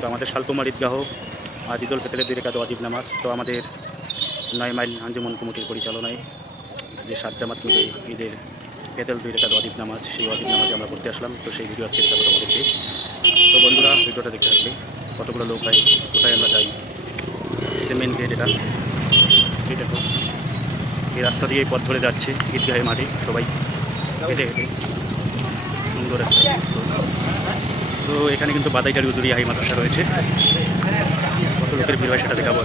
তো আমাদের শালকুমার ঈদগাহ, আজ ঈদুল ফিতরের দিন একাদ ওয়াজিব নামাজ। তো আমাদের নয় মাইল আঞ্জুমন কমিটির পরিচালনায় যে সাত জামাত মিলে ঈদের পেতেল দুই রেখাত ওয়াজিব নামাজ, সেই ওয়াজিব নামাজে আমরা করতে আসলাম। তো সেই ভিডিও আজকে দেখাবো তোমাদেরকে। তো বন্ধুরা, ভিডিওটা দেখতে থাকবে। কতগুলো লোক হয় কোথায় আমরা যাই? যে মেন গেট এটা। এই দেখো, এই রাস্তা দিয়ে পথ ধরে যাচ্ছে ঈদগাহের মাঠে সবাই। হেঁটে হেঁটে। সুন্দর তো এখানে কিন্তু বাদাই বাদাইটারি উজুরি হাই মাদ্রাসা রয়েছে। কত লোকের ভিড় হয় সেটা দেখাবো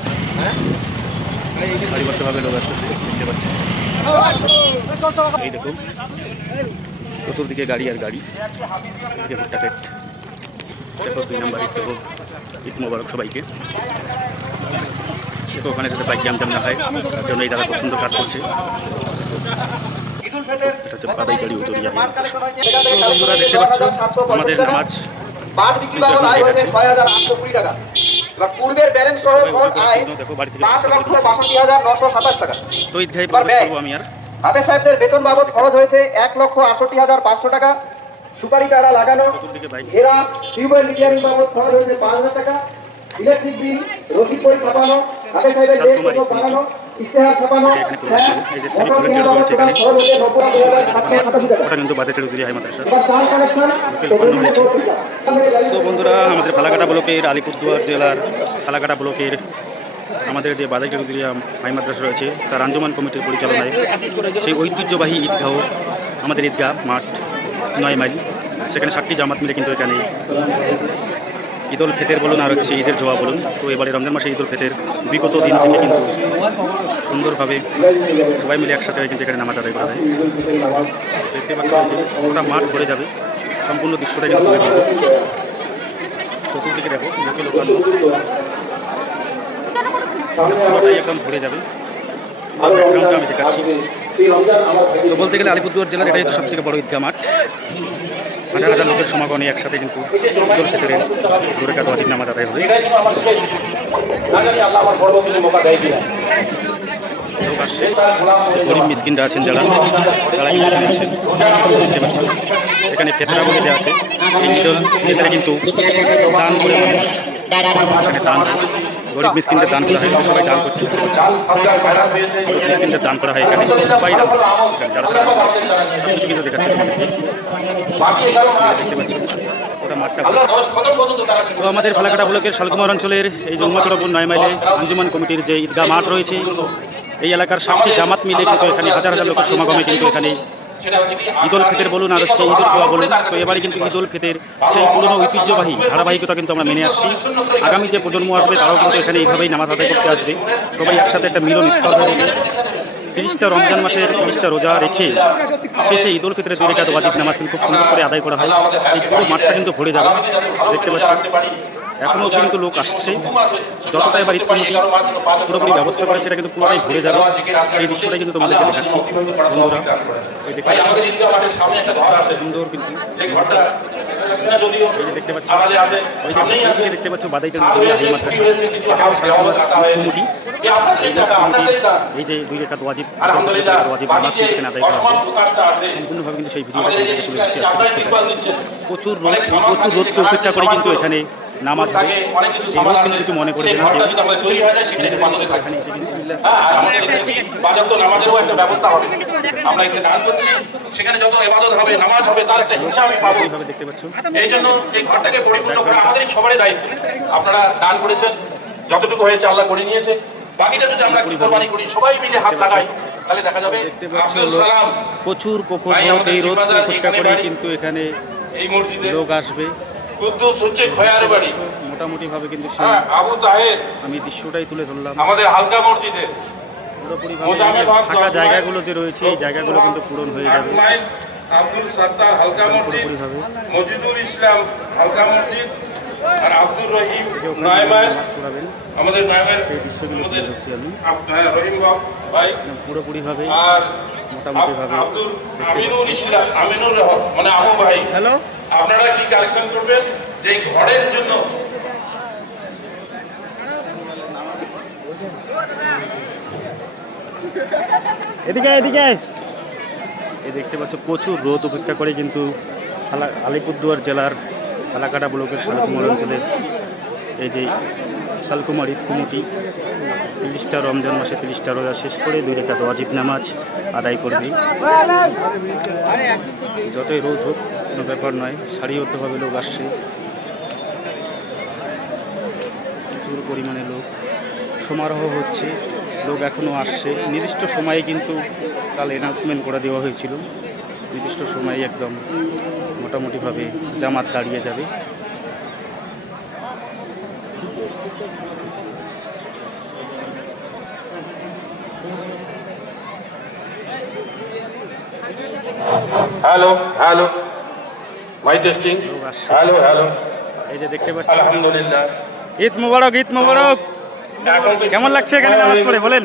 সারিবদ্ধভাবে লোক আসতেছে, দেখতে পাচ্ছেন। এই দেখুন, চতুর্দিকে গাড়ি আর গাড়ি। দেখো, দুই নাম্বার ঈদ, দেখো, ঈদ মোবারক সবাইকে। দেখো, ওখানে যাতে বাইক জ্যাম জ্যাম না হয় তার জন্য এই দাদা সুন্দর কাজ করছে। এটা হচ্ছে বাদাইটারি উজুরি হাই মাদ্রাসা তো বন্ধুরা দেখতে পাচ্ছ আমাদের নামাজ পাট বিক্রি বাবদ আয় হয়েছে ছয় হাজার আটশো কুড়ি টাকা। এবার পূর্বের ব্যালেন্স সহ মোট আয় দেখো বাড়ি থেকে পাঁচ লক্ষ বাষট্টি হাজার নশো সাতাশ টাকা। তো ঈদগাহে আমি আর। হাফেজ সাহেবদের বেতন বাবদ খরচ হয়েছে এক লক্ষ আটষট্টি হাজার পাঁচশো টাকা। সুপারি কাটা লাগানো এরা টিউবওয়েল রিপেয়ারিং বাবদ খরচ হয়েছে পাঁচ হাজার টাকা। ইলেকট্রিক বিল রসিদ বই ছাপানো হাফেজ সাহেবের ডেট বানানো এখানে হয়েছে কিন্তু হাই মাদ্রাসা কালেকশন সো বন্ধুরা, আমাদের ফালাকাটা ব্লকের আলিপুরদুয়ার জেলার ফালাকাটা ব্লকের আমাদের যে বাজার উজুরিয়া হাই মাদ্রাসা রয়েছে, তার আঞ্জুমান কমিটির পরিচালনায় সেই ঐতিহ্যবাহী ঈদগাহ, আমাদের ঈদগাহ মাঠ নয় মাইল। সেখানে সাতটি জামাত মিলে কিন্তু এখানে ঈদুল ফেতের বলুন আর হচ্ছে ঈদের জোয়া বলুন। তো এবারে রমজান মাসে ঈদুল ফেতের বিগত দিন থেকে কিন্তু সুন্দরভাবে সবাই মিলে একসাথে কিন্তু এখানে নামাজ আদায় করা হয়। দেখতে পাচ্ছেন যে ওটা মাঠ ভরে যাবে। সম্পূর্ণ দৃশ্যটা কিন্তু তুলে ধরবো চতুর্দিকে দেখো লোকে লোকাল পুরোটাই একদম ভরে যাবে। আমি দেখাচ্ছি। তো বলতে গেলে আলিপুরদুয়ার জেলার এটাই হচ্ছে সবথেকে বড় ঈদগাহ মাঠ। হাজার হাজার লোকের সমাগমে একসাথে কিন্তু ঈদুল ফিতরের দূরে কাটা ওয়াজিব নামাজ আদায় হবে। গরিব মিসকিনরা আছেন যারা, তারা কিন্তু এখানে আসেন দেখতে পাচ্ছ, এখানে ফেতরা বলে যে আছে, এই ঈদুল ফিতরে কিন্তু দান করে মানুষ দান গরিব মিসকিনদের দান করা হয়, সবাই দান করছে। গরিব মিসকিনদের দান করা হয় এখানে, সবাই যারা সব কিছু কিন্তু দেখাচ্ছে দেখতে পাচ্ছ, ওটা মাঠটা। আমাদের ফালাকাটা ব্লকের শালকুমার অঞ্চলের এই জন্মচরপুর নয় মাইলে আঞ্জুমান কমিটির যে ঈদগাহ মাঠ রয়েছে, এই এলাকার সাতটি জামাত মিলে কিন্তু এখানে হাজার হাজার লোকের সমাগমে কিন্তু এখানে ঈদুল ফিতের বলুন আর হচ্ছে ঈদুল জোয়া বলুন। তো এবারে কিন্তু ঈদুল ফিতের সেই পুরনো ঐতিহ্যবাহী ধারাবাহিকতা কিন্তু আমরা মেনে আসছি। আগামী যে প্রজন্ম আসবে তারাও কিন্তু এখানে এইভাবেই নামাজ আদায় করতে আসবে। সবাই একসাথে একটা মিলন স্থল যাবে। তিরিশটা রমজান মাসের তিরিশটা রোজা রেখে শেষে ঈদুল ফিতরের দুই রেখাত ওয়াজিব নামাজ কিন্তু খুব সুন্দর করে আদায় করা হয়। এই পুরো মাঠটা কিন্তু ভরে যাবে। দেখতে পাচ্ছেন এখনও কিন্তু লোক আসছে। যতটা এবার ঈদ কমিটি পুরোপুরি ব্যবস্থা করেছে এটা কিন্তু পুরোটাই ভরে যাবে। সেই দৃশ্যটাই কিন্তু তোমাদেরকে দেখাচ্ছি। বন্ধুরা পাচ্ছ সুন্দর কিন্তু দেখতে পাচ্ছ ওই দেখতে পাচ্ছ বাদাইটা হাই এই যে দুই রেখা ওয়াজিব আদায় করা সম্পূর্ণভাবে কিন্তু সেই ভিডিও তুলে। প্রচুর রোদ প্রচুর রোদকে উপেক্ষা করে কিন্তু এখানে নামাজ হবে কিন্তু কিছু মনে করবে না কেউ। এখানে এসে কিন্তু বাজার নামাজেরও একটা ব্যবস্থা হবে। আমরা এখানে দান করছি। সেখানে যত এবাদত হবে নামাজ হবে তার একটা হিসাব আমি পাবো। এইভাবে দেখতে পাচ্ছ? এই জন্য এই ঘরটাকে পরিপূর্ণ করা আমাদের সবারই দায়িত্ব। আপনারা দান করেছেন যতটুকু হয়েছে আল্লাহ করে নিয়েছে। বাকিটা যদি আমরা কোরবানি করি সবাই মিলে হাত লাগাই তাহলে দেখা যাবে প্রচুর রোদ এই রোদ উপেক্ষা করে কিন্তু এখানে লোক আসবে। কুদ্দুস হচ্ছে খয়ার বাড়ি। মোটামুটিভাবে কিন্তু হ্যাঁ আবু তাহের। আমি দৃশ্যটাই তুলে ধরলাম। আমাদের হালকা মসজিদে পুরোপুরিভাবে ফাঁকা জায়গাগুলো যে রয়েছে এই জায়গাগুলো কিন্তু পূরণ হয়ে যাবে। আব্দুল সত্তার হালকা মসজিদ মজিদুল ইসলাম হালকা মসজিদ আর আব্দুর রহিম এই পড়াবেন। আমাদের নয়মাইল সেই দৃশ্যগুলো আমি। হ্যাঁ, রহিম ভাই। পুরোপুরিভাবে আর মোটামুটিভাবে আব- আব্দুল আমিনুল ইসলাম আমিনুর রহমান মানে আমু ভাই। হ্যালো? আপনারা কি কালেকশন করবেন? যে ঘরের জন্য। এদিকে এদিকে। এই দেখতে পাচ্ছ প্রচুর রোদ উপেক্ষা করে কিন্তু আলা- আলিপুরদুয়ার জেলার আলাকাটা ব্লকের শালকুমার অঞ্চলের এই যে শালকুমার ঈদ কমিটি তিরিশটা রমজান মাসে তিরিশটা রোজা শেষ করে দুই রেখা ওয়াজিব নামাজ আদায় করবে। যতই রোদ হোক কোনো ব্যাপার নয় সারিবদ্ধভাবে লোক আসছে। প্রচুর পরিমাণে লোক। সমারোহ হচ্ছে, লোক এখনও আসছে। নির্দিষ্ট সময়ে কিন্তু কাল অ্যানাউন্সমেন্ট করে দেওয়া হয়েছিল। নির্দিষ্ট সময়ে একদম মোটামুটিভাবে জামাত দাঁড়িয়ে যাবে। Hello hello. Mic testing hello hello এই যে দেখতে পাচ্ছি আলহামদুলিল্লাহ ঈদ মোবারক ঈদ মোবারক। কেমন লাগছে এখানে নামাজ পড়ে? বলেন।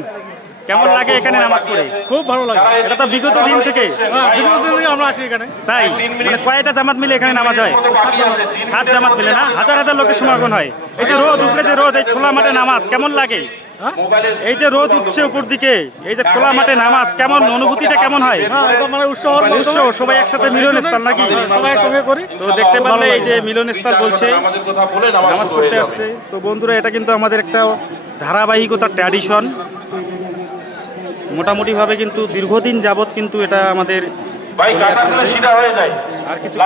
কেমন লাগে এখানে নামাজ পড়ে? খুব ভালো লাগে। এটা তো বিগত দিন থেকে। হ্যাঁ, বিগত দিন থেকে আমরা আসি এখানে। তাই? মানে কয়টা জামাত মিলে এখানে নামাজ হয়? সাত জামাত মিলে না? হাজার হাজার লোকের সমাগম হয়। এই যে রোদ উপরে যে রোদ এই খোলা মাঠে নামাজ কেমন লাগে? এই যে রোদ উঠছে উপর দিকে এই যে খোলা মাঠে নামাজ কেমন অনুভূতিটা কেমন হয়? হ্যাঁ মানে উৎসব উৎসব সবাই একসাথে মিলন স্থান নাকি? সবাই একসঙ্গে করি। তো দেখতে পারলে এই যে মিলন স্থল বলছে আমাদের কথা বলে নামাজ পড়তে আসছে। তো বন্ধুরা এটা কিন্তু আমাদের একটা ধারাবাহিকতা ট্র্যাডিশন মোটামুটিভাবে কিন্তু দীর্ঘদিন যাবৎ কিন্তু এটা আমাদের হয়ে আর কিছু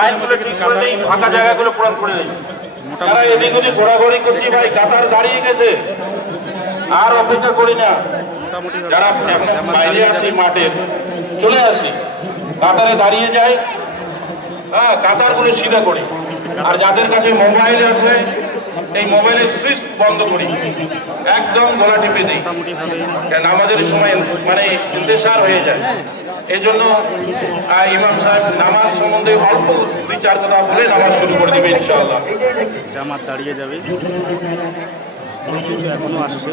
ফাঁকা জায়গাগুলো পূরণ করে ওদিক ঘোরাঘুরি করছি ভাই কাতার দাঁড়িয়ে গেছে। আর অপেক্ষা করি না। যারা বাইরে আছি মাঠে, চলে আসি। কাতারে দাঁড়িয়ে যাই। হ্যাঁ কাতারগুলো সিধা করি। আর যাদের কাছে মোবাইল আছে, এই মোবাইলের সুইচ বন্ধ করি। একদম গলা টিপে দিই। আমাদের সময় মানে ইন্তেসার হয়ে যায়। এই জন্য ইমাম সাহেব নামাজ সম্বন্ধে অল্প দুই চার কথা বলে নামাজ শুরু করে দেবে ইনশাআল্লাহ। জামাত দাঁড়িয়ে যাবে। কিন্তু এখনও আসছে।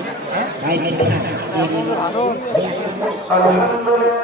আলহামদুলিল্লাহ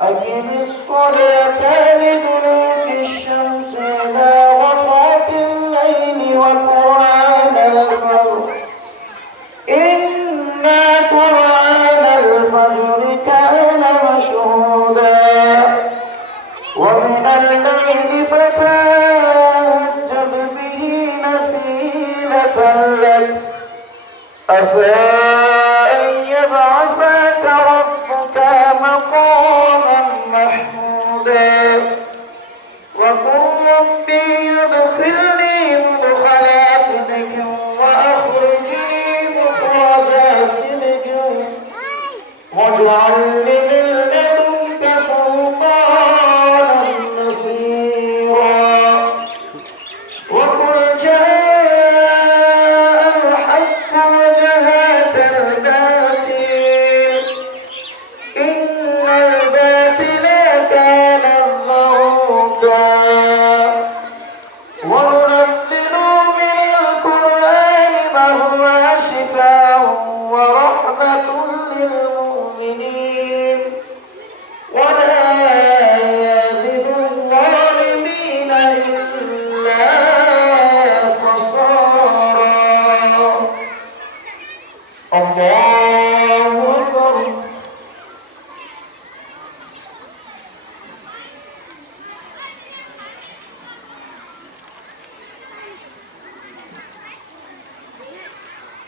আজিজ করে তেরি দুনিয়া وقل ربي ادخلني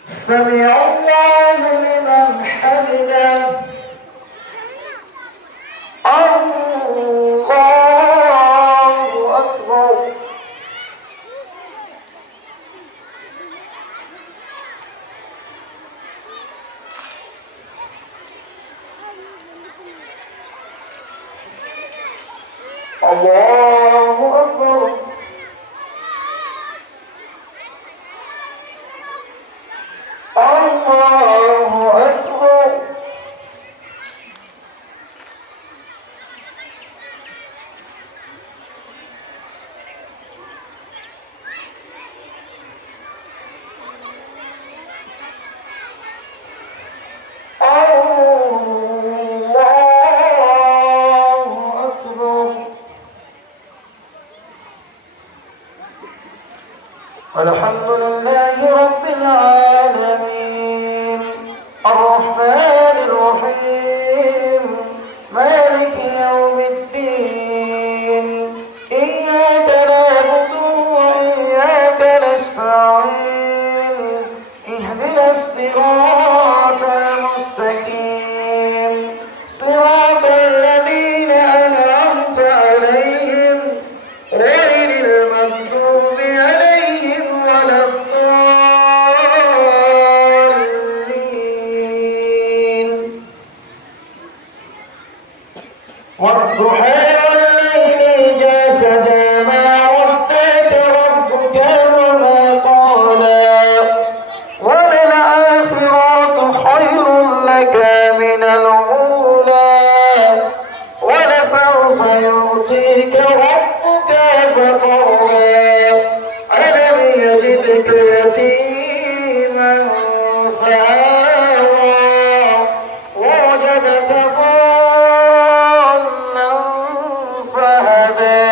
سمع الله لمن حمده Hallelujah. والضحى দেয়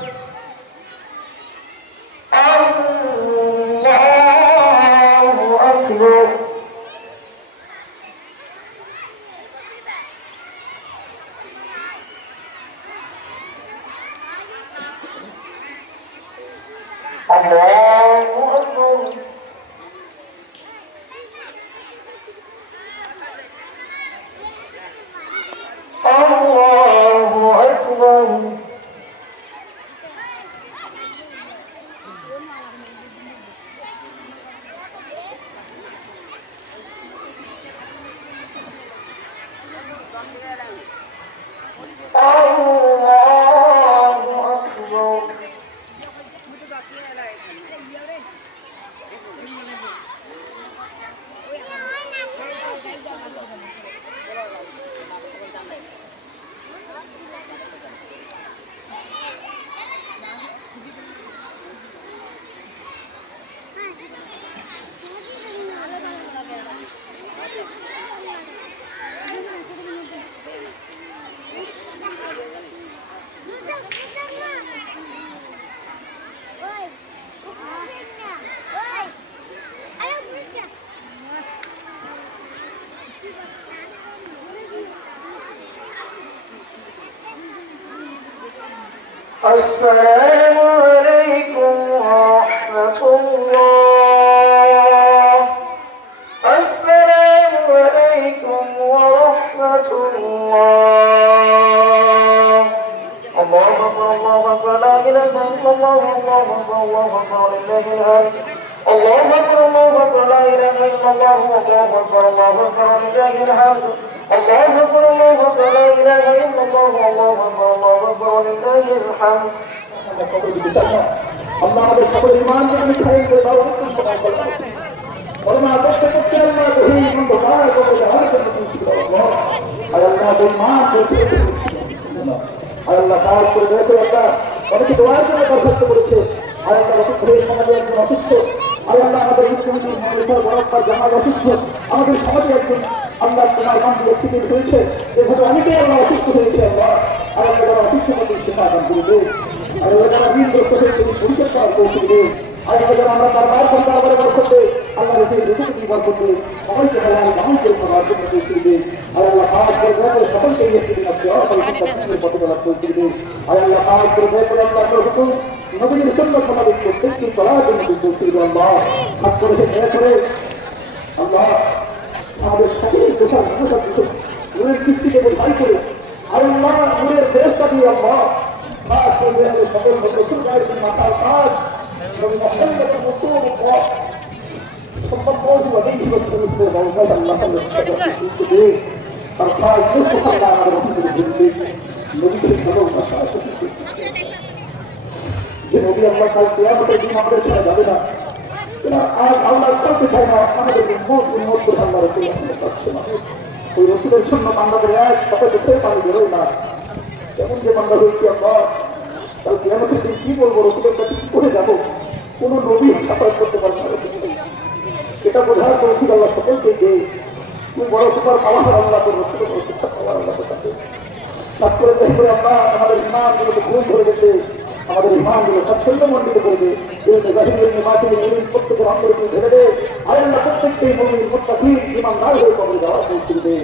more. السلام عليكم ورحمة الله. السلام عليكم ورحمة الله. الله أكبر الله أكبر. لا إله إلا الله الله أكبر الله أكبر لله الحمد الله أكبر. الله. أكبر لا إله إلا الله الله أكبر الله أكبر. لله الحمد الله أكبر الله أكبر لا إله إلا الله الله أكبر الله أكبر لله الحمد আল্লাহ আমাদের সকল ইমান যেন খাই করে দাও করোনা কষ্ট করতে আল্লাহ রহিম অন্ধকার করতে যাওয়ার জন্য মুক্তি দাও আল্লাহ আর আল্লাহ আমাদের মা করতে আর আল্লাহ সাহায্য করে দেখো আল্লাহ অনেকে দোয়ার জন্য দরখাস্ত করেছে আর আল্লাহ অসুস্থ হয়ে সমাজে একজন অসুস্থ আর আল্লাহ আমাদের মুখ্যমন্ত্রী মহাদেশ্বর বড়ার জামাল অসুস্থ আমাদের সমাজে একজন আল্লাহ তোমার নাম অ্যাক্সিডেন্ট হয়েছে এভাবে অনেকেই আল্লাহ অসুস্থ হয়েছে আর আল্লাহ যারা অসুস্থ মধ্যে সেটা দান করবে আল্লাহ যারা ঋণগ্রস্ত হয়ে কৌশল দেবে আর আল্লাহ যারা আমরা তার মায়ের সন্তান করে করতে আল্লাহ দুটো কি বার করতে সবাইকে হালাল দান করে জন্য কৌশল আর আল্লাহ আজকে আল্লাহ বোঝা বোঝা দিত নূরের দৃষ্টিকে বোঝাই করে আল্লাহ নূরের দেশটা দিয়ে আল্লাহ সকল রসুল গায়ের মাতার কাজ এবং মহল্লা মুসলিম সম্পর্ক অনেক বছর আল্লাহ সরকার মুসলিম নদীকে সদর ভাষা যে নদী আমরা কাল কেয়ামতের দিন আমাদের ছেড়ে যাবে না এরা আজ আল্লাহ কালকে চাই না আমাদের উন্মত উন্মত আল্লাহ রসুল পাচ্ছে ওই রসুলের জন্য বাংলাদেশ এক সাথে দেশের পানি বেরোয় না কেমন যে বাংলা হয়েছি আমরা কাল কিয়ামতের দিন কি বলব রসুলের কাছে কি করে যাব কোনো নবী সাফার করতে পারবে না রসুলের এটা বোঝার করেছিল আল্লাহ সকলকে যে তুমি বড় সুপার পাওয়ার আল্লাহ তোর রসুল বড় পাওয়ার আল্লাহ করে দেখবে আমরা আমাদের ইমানগুলোকে ঘুম ধরে গেছে, আমাদের ইমানগুলো সচ্ছন্দ মন্ডিত করবে জাহিদের নিমাতির মুমিন প্রত্যেকের অন্তরকে ধরে দে আল্লাহ প্রত্যেককেই মুমিন মুত্তাকিন ইমানদার হয়ে কবরে যাওয়ার পৌঁছে দেবে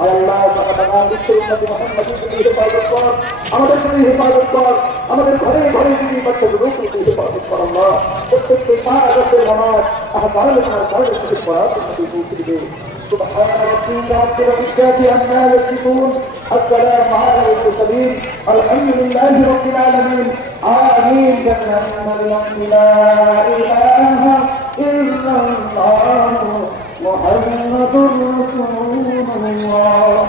আয় আল্লাহ সারা বিশ্বের উন্নতি মোহাম্মদের তুমি হেফাজত কর আমাদের তুমি হেফাজত কর আমাদের ঘরে ঘরে তুমি বাচ্চাগুলো তুমি হেফাজত কর আল্লাহ প্রত্যেককে পাঁচ আগস্টের নামাজ আহ্বান তোমার ঘরে সুযোগ করার তুমি পৌঁছে দেবে سبحان ربك رب العزة عما يصفون السلام على المرسلين. الحمد لله رب العالمين. آمين. جنة لا إله إلا الله محمد رسول الله.